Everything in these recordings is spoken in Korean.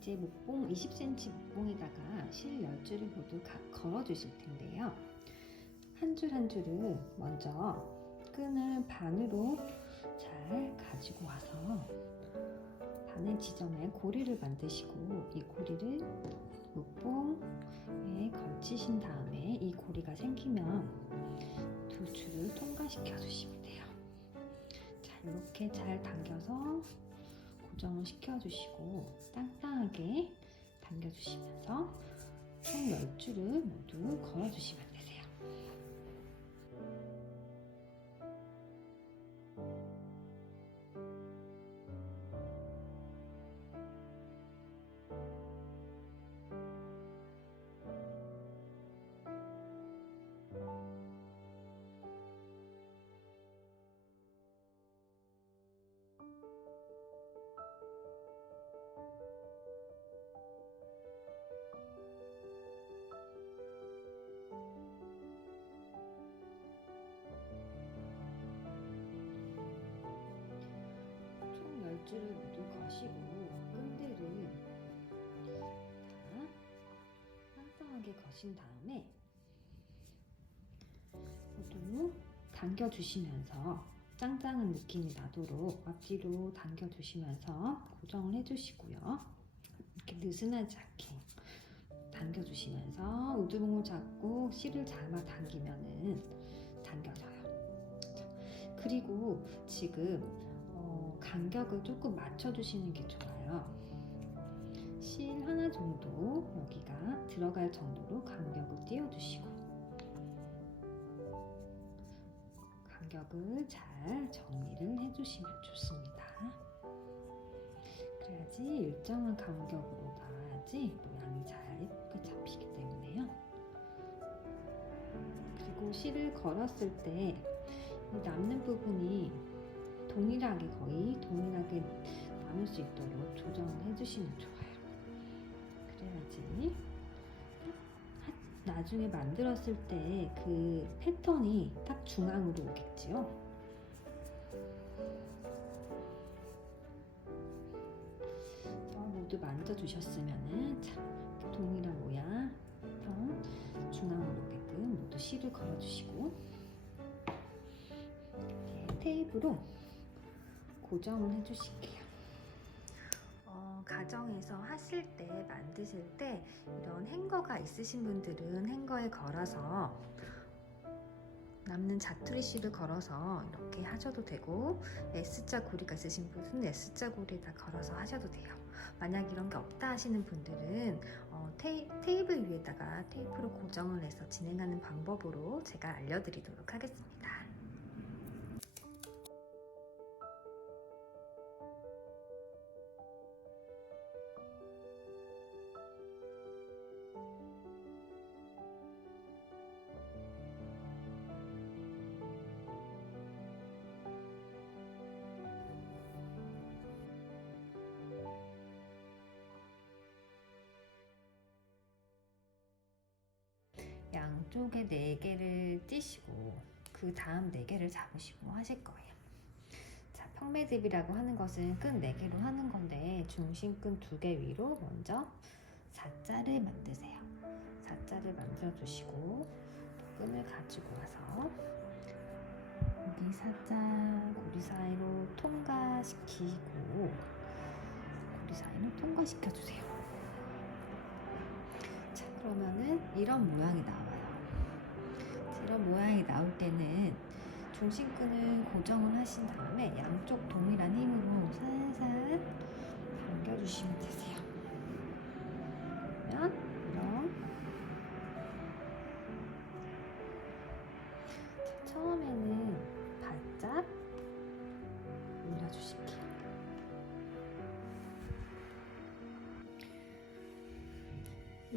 이제 목봉 20cm 목봉에다가 실 10줄을 모두 걸어 주실 텐데요. 한 줄 한 줄을 먼저 끈을 반으로 잘 가지고 와서 바늘 지점에 고리를 만드시고, 이 고리를 목봉에 걸치신 다음에 이 고리가 생기면 두 줄을 통과시켜 주시면 돼요. 자, 이렇게 잘 당겨서 고정을 시켜주시고 땅땅하게 당겨주시면서 총 10줄을 모두 걸어주시면 되세요. 총 10줄을 모두 거시고 끈들을 다 땅땅하게 거신 다음에 모두 당겨주시면서 짱짱한 느낌이 나도록 앞뒤로 당겨주시면서 고정을 해주시고요. 이렇게 느슨하지 않게 당겨주시면서 우두봉을 잡고 실을 잡아 당기면은 당겨져요. 그리고 지금 간격을 조금 맞춰주시는 게 좋아요. 실 하나 정도 여기가 들어갈 정도로 간격을 띄워주시고, 간격을 잘 정리를 해주시면 좋습니다. 그래야지 일정한 간격으로 놔야지 모양이 잘 예쁘게 잡히기 때문에요. 그리고 실을 걸었을 때 남는 부분이 거의 동일하게 남을 수 있도록 조정을 해주시면 좋아요. 그래야지 나중에 만들었을 때 그 패턴이 딱 중앙으로 오겠지요. 모두 만져주셨으면은 동일한 모양 중앙으로 오게끔 모두 실을 걸어주시고, 테이프로 고정을 해주실게요. 가정에서 하실 때, 만드실 때 이런 행거가 있으신 분들은 행거에 걸어서 남는 자투리 실을 걸어서 이렇게 하셔도 되고, S자 고리가 있으신 분은 S자 고리에다 걸어서 하셔도 돼요. 만약 이런 게 없다 하시는 분들은 테이블 위에다가 테이프로 고정을 해서 진행하는 방법으로 제가 알려드리도록 하겠습니다. 양쪽에 4개를 띄시고 그 다음 4개를 잡으시고 하실 거예요. 자, 평매듭이라고 하는 것은 끈 4개로 하는 건데, 중심끈 2개 위로 먼저 4자를 만드세요. 4자를 만들어 주시고 끈을 가지고 와서 여기 4자 고리 사이로 통과시키고 고리 사이로 통과시켜 주세요. 자, 그러면은 이런 모양이 나와요. 이런 모양이 나올 때는 중심끈을 고정을 하신 다음에 양쪽 동일한 힘으로 살살 당겨주시면 되세요. 그러면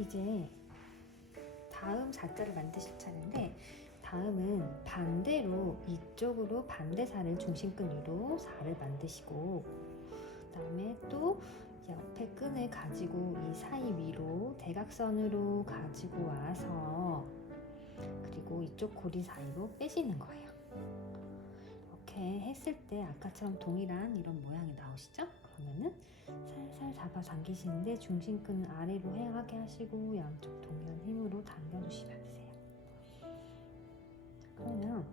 이제 다음 4자를 만드실 차례인데, 다음은 반대로 이쪽으로 반대살을 중심끈 위로 4를 만드시고, 그 다음에 또 옆에 끈을 가지고 이 사이 위로 대각선으로 가지고 와서, 그리고 이쪽 고리 사이로 빼시는 거예요. 이렇게 했을 때 아까처럼 동일한 이런 모양이 나오시죠? 그러면은 살살 잡아 당기시는데 중심끈을 아래로 하게 하시고 양쪽 동일한 힘으로 당겨주시면 되세요. 그러면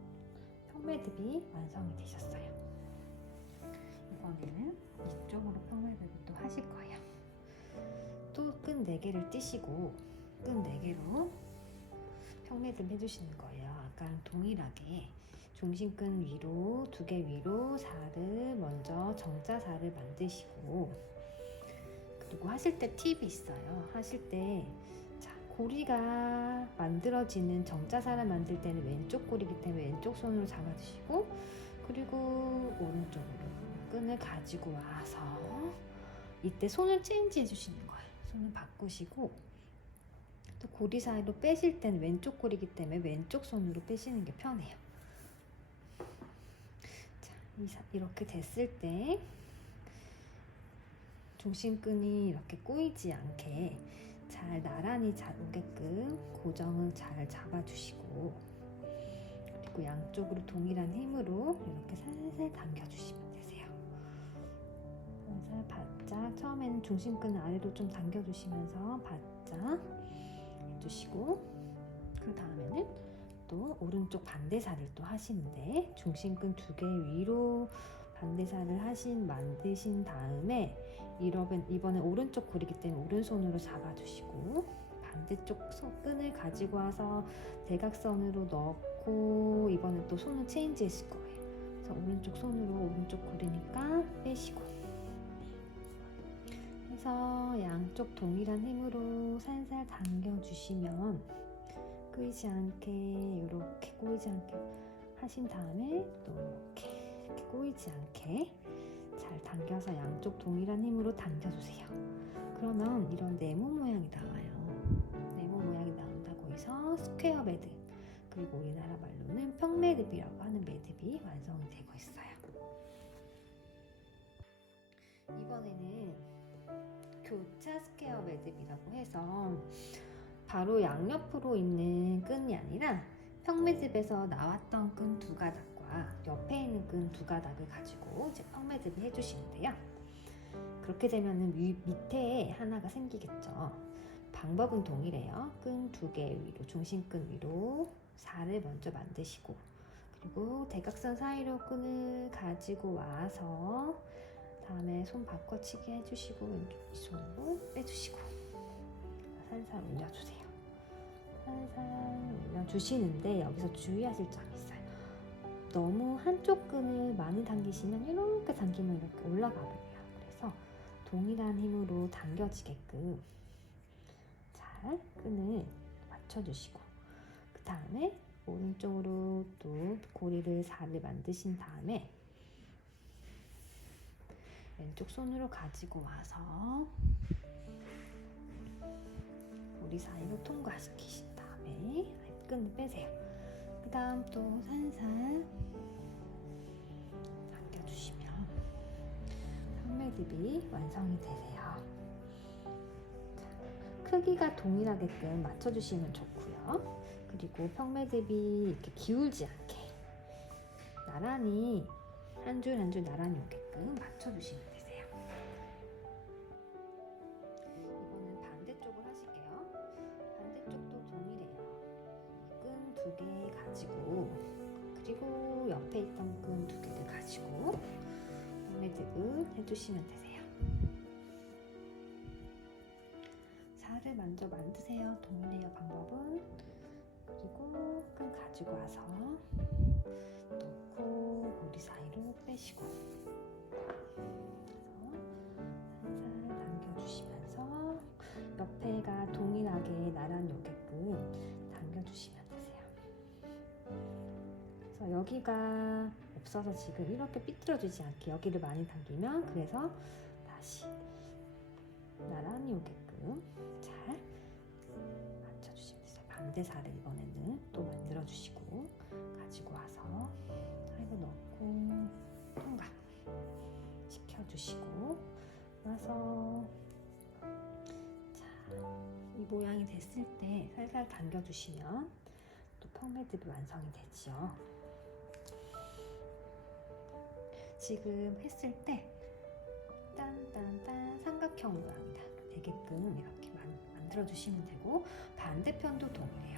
평매듭이 완성이 되셨어요. 이번에는 이쪽으로 평매듭을 또 하실 거예요. 또 끈 4개를 띄시고 끈 4개로 평매듭 해주시는 거예요. 아까랑 동일하게 중심끈 위로 2개 위로 4를 먼저 정자살을 만드시고, 그리고 하실 때 팁이 있어요. 하실 때 고리가 만들어지는 정자살을 만들 때는 왼쪽 고리이기 때문에 왼쪽 손으로 잡아주시고, 그리고 오른쪽으로 끈을 가지고 와서 이때 손을 체인지 해주시는 거예요. 손을 바꾸시고, 또 고리 사이로 빼실 때는 왼쪽 고리이기 때문에 왼쪽 손으로 빼시는 게 편해요. 자, 이렇게 됐을 때 중심끈이 이렇게 꼬이지 않게 잘 나란히 오게끔 고정을 잘 잡아주시고, 그리고 양쪽으로 동일한 힘으로 이렇게 살살 당겨주시면 되세요. 살살 바짝, 처음에는 중심끈을 아래로 좀 당겨주시면서 바짝 해주시고, 그 다음에는 또 오른쪽 반대살을 또 하시는데 중심끈 2개 위로 반대살을 만드신 다음에 이번에 오른쪽 고리이기 때문에 오른손으로 잡아주시고, 반대쪽 끈을 가지고 와서 대각선으로 넣고, 이번엔 또 손을 체인지 했을 거예요. 그래서 오른쪽 손으로 오른쪽 고리니까 빼시고 해서 양쪽 동일한 힘으로 살살 당겨주시면 꼬이지 않게, 이렇게 꼬이지 않게 하신 다음에 또 이렇게 꼬이지 않게 잘 당겨서 양쪽 동일한 힘으로 당겨주세요. 그러면 이런 네모 모양이 나와요. 네모 모양이 나온다고 해서 스퀘어 매듭, 그리고 우리나라 말로는 평매듭이라고 하는 매듭이 완성이 되고 있어요. 이번에는 교차 스퀘어 매듭이라고 해서 바로 양옆으로 있는 끈이 아니라 평매듭에서 나왔던 끈 2가닥과 옆에 있는 끈 2가닥을 가지고 이제 평매듭을 해주시는데요. 그렇게 되면은 밑에 하나가 생기겠죠. 방법은 동일해요. 끈 2개 위로, 중심끈 위로 4를 먼저 만드시고, 그리고 대각선 사이로 끈을 가지고 와서 다음에 손 바꿔치기 해주시고 왼쪽 손으로 빼주시고 살살 올려주세요. 살살 올려주시는데 여기서 주의하실 점이 있어요. 너무 한쪽 끈을 많이 당기시면 이렇게 당기면 이렇게 올라가게 돼요. 그래서 동일한 힘으로 당겨지게끔 잘 끈을 맞춰주시고, 그 다음에 오른쪽으로 또 고리를 4를 만드신 다음에 왼쪽 손으로 가지고 와서 고리 사이로 통과시키신 다음에 끈을 빼세요. 그 다음 또 살살 당겨주시면 평매듭이 완성이 되세요. 자, 크기가 동일하게끔 맞춰주시면 좋고요. 그리고 평매듭이 이렇게 기울지 않게 나란히 한 줄 한 줄 나란히 오게끔 맞춰주시면 되세요. 이번엔 반대쪽을 하실게요. 반대쪽도 동일해요. 끈 2개 가지고, 그리고 옆에 있던 끈 2개를 가지고 평매듭을 해주시면 되세요. 살을 먼저 만드세요. 동일해요, 방법은. 그리고 끈 가지고 와서 넣고 고리 사이로 빼시고, 살살 당겨주시면서 옆에가 동일하게 나란히 오게끔 당겨주시면 되세요. 그래서 여기가 없어서 지금 이렇게 삐뚤어지지 않게 여기를 많이 당기면, 그래서 다시 나란히 오게끔 잘 반대살을 이번에는 또 만들어 주시고 가지고 와서 사이로 넣고 통각 시켜 주시고 나서 자, 이 모양이 됐을 때 살살 당겨 주시면 또 펑매듭이 완성이 되죠. 지금 했을 때 딴딴딴 삼각형 모양이 되게끔 이렇게 만들어 주시면 되고 반대편도 동일해요.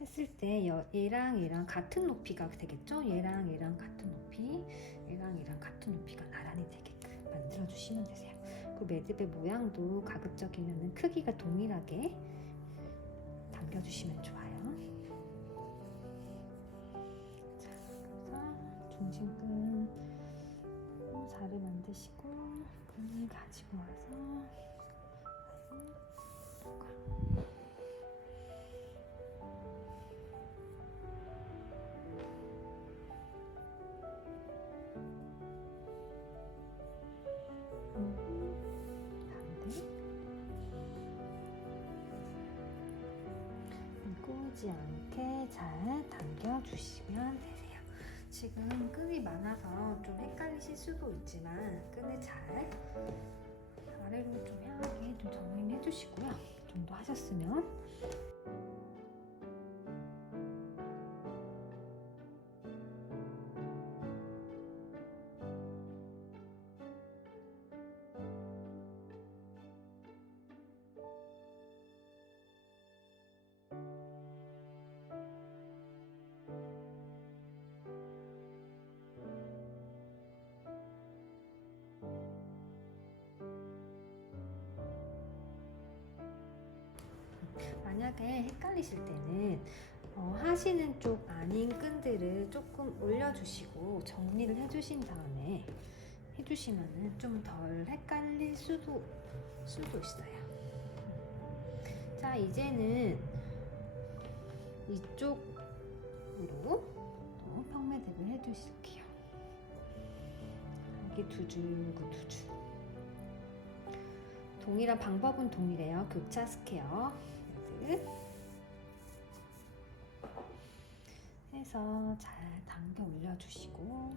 했을 때 얘랑 얘랑 같은 높이가 되겠죠? 얘랑 얘랑 같은 높이, 얘랑 얘랑 같은 높이가 나란히 되게끔 만들어 주시면 되세요. 그 매듭의 모양도 가급적이면 크기가 동일하게 당겨주시면 좋아요. 자, 그래서 중심끈 자를 만드시고 끈을 가지고 와서 꼬이지 않게 잘 당겨주시면 되세요. 지금 끈이 많아서 좀 헷갈리실 수도 있지만 끈을 잘 아래로 좀 향하게 좀 정리해 주시고요. 이 정도 하셨으면 만약에 헷갈리실 때는 하시는 쪽 아닌 끈들을 조금 올려주시고 정리를 해주신 다음에 해주시면 좀 덜 헷갈릴 수도 있어요. 자, 이제는 이쪽으로 또 평매듭을 해주실게요. 여기 두 줄, 그 두 줄. 동일한 방법은 동일해요. 교차 스퀘어 해서 잘 당겨 올려주시고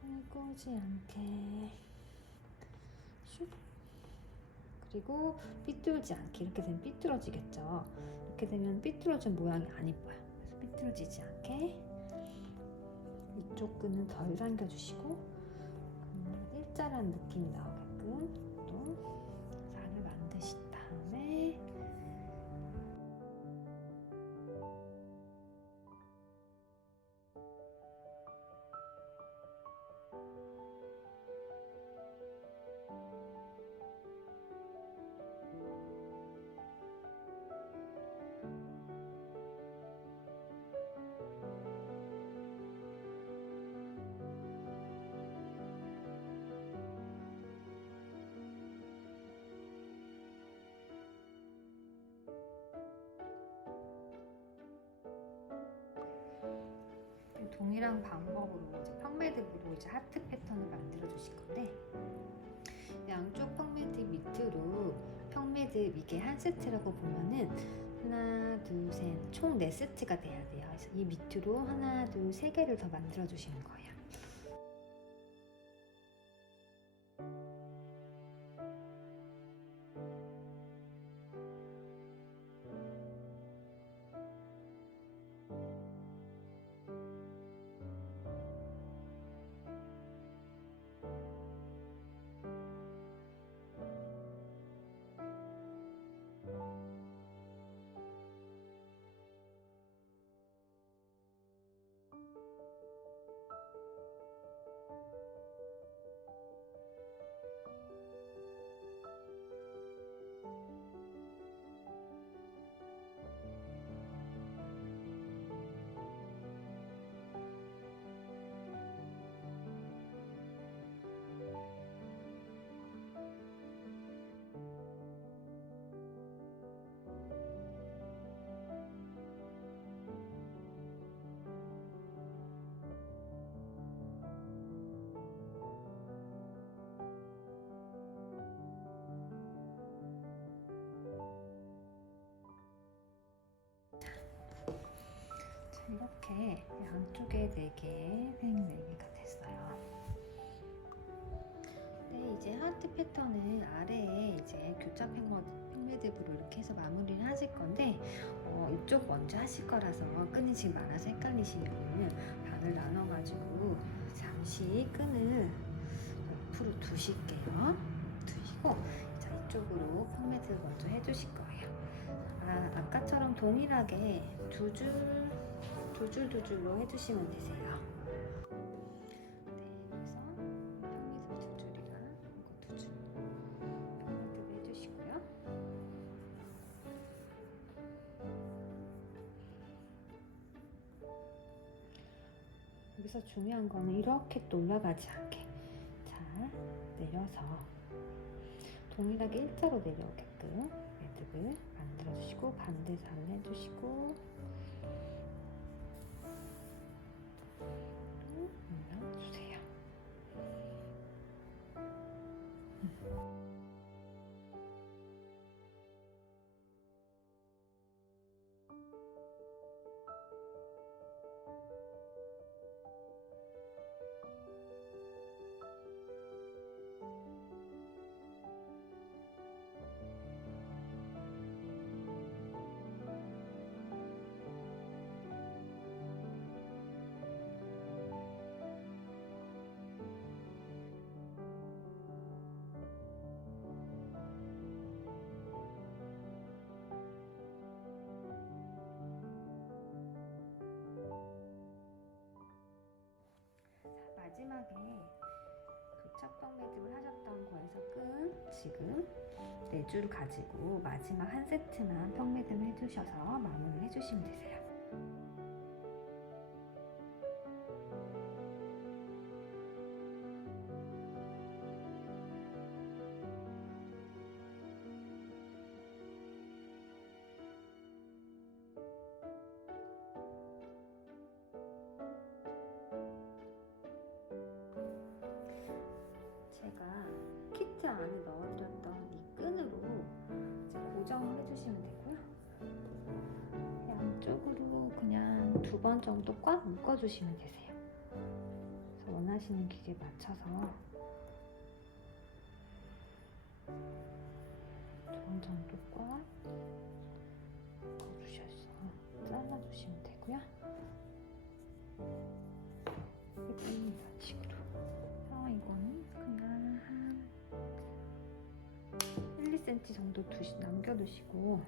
끈을 꼬지 않게 슉. 그리고 삐뚤지 않게 이렇게 되면 삐뚤어지겠죠. 이렇게 되면 삐뚤어진 모양이 안 이뻐요. 그래서 삐뚤어지지 않게 이쪽 끈은 덜 당겨주시고 일자란 느낌이 나오게끔 또 살을 만드신 다음에 동일한 방법으로 이제 평매듭으로 이제 하트 패턴을 만들어 주실 건데 양쪽 평매듭 밑으로 평매듭 이게 한 세트라고 보면은 하나, 둘, 셋, 총 4세트가 돼야 돼요. 그래서 이 밑으로 하나, 둘, 3개를 더 만들어 주시는 거예요. 이렇게 양쪽에 4개, 색 4개가 됐어요. 네, 이제 하트 패턴은 아래에 이제 교차 팽매듭으로 이렇게 해서 마무리를 하실 건데 이쪽 먼저 하실 거라서 끈이 지금 많아서 헷갈리시면 반을 나눠가지고 잠시 끈을 옆으로 두실게요. 두시고 자, 이쪽으로 팽매듭을 먼저 해주실 거예요. 아까처럼 동일하게 두 줄로 해주시면 되세요. 네, 그래서 팽매듭 2줄이랑 이거 2줄 팽매듭 해주시고요. 여기서 중요한 거는 이렇게 또 올라가지 않게 잘 내려서 동일하게 일자로 내려오게끔 매듭을 만들어주시고 반대 잘 해주시고 올려주세요. 마지막에 교착봉 매듭을 하셨던 거에서 끈 지금 4줄 가지고 마지막 한 세트만 평매듭 해주셔서 마무리를 해주시면 되세요. 제가 키트 안에 넣어드렸던 이 끈으로 이제 고정을 해주시면 되고요. 양쪽으로 그냥 2번 정도 꽉 묶어주시면 되세요. 그래서 원하시는 길에 맞춰서 2번 정도 꽉 묶어주셔서 잘라주시면 되고요. 이런 식으로. 이거는 그냥 한 1, 2cm 정도 남겨두시고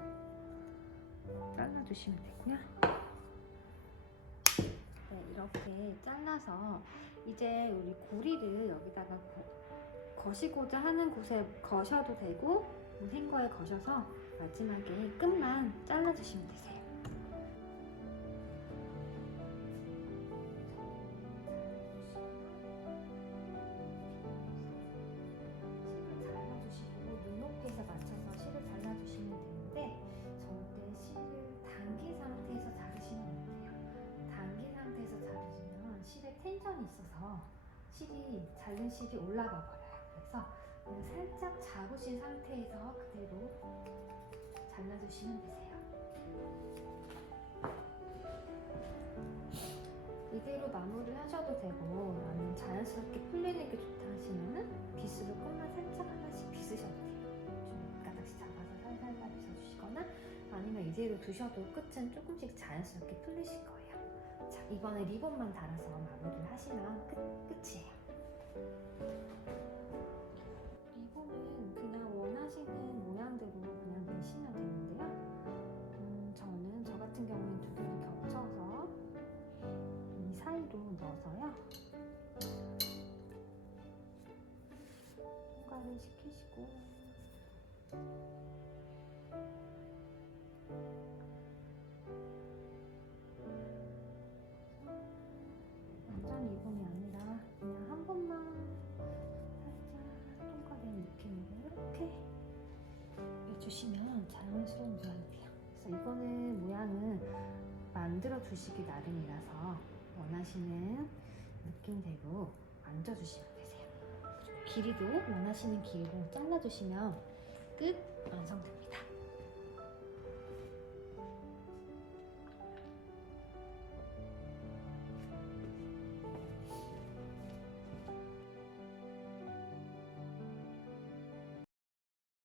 잘라주시면 되고요. 네, 이렇게 잘라서 이제 우리 고리를 여기다가 거시고자 하는 곳에 거셔도 되고 행거에 거셔서 마지막에 끝만 잘라주시면 되세요. 맞춰서 실을 잘라주시면 되는데 절대 실을 당긴 상태에서 자르시면 안 돼요. 당긴 상태에서 자르시면 실에 텐션이 있어서 자른 실이 올라가 버려요. 그래서 그냥 살짝 잡으신 상태에서 그대로 잘라주시면 되세요. 이대로 마무리를 하셔도 되고 나는 자연스럽게 풀리는 게 좋다 하시면 빗으로 끝만 살짝 하나씩 빗으셔도 돼요. 가닥씩 잡아서 살살살 빗어주시거나 아니면 이대로 두셔도 끝은 조금씩 자연스럽게 풀리실 거예요. 자, 이번에 리본만 달아서 마무리를 하시면 끝이에요. 리본은 그냥 원하시는 모양대로 그냥 내시면 되는데요. 저 같은 경우는 2개를 겹쳐서 이 사이로 넣어서요. 통과를 시키시고 완전 리본이 아니라 그냥 한 번만 살짝 통과된 느낌으로 이렇게 해주시면 자연스러운 모양이 돼요. 그래서 이거는 모양은 만들어 주시기 나름이라서 원하시는 느낌대로 만져주시면 되세요. 길이도 원하시는 길이로 잘라주시면 끝 완성됩니다.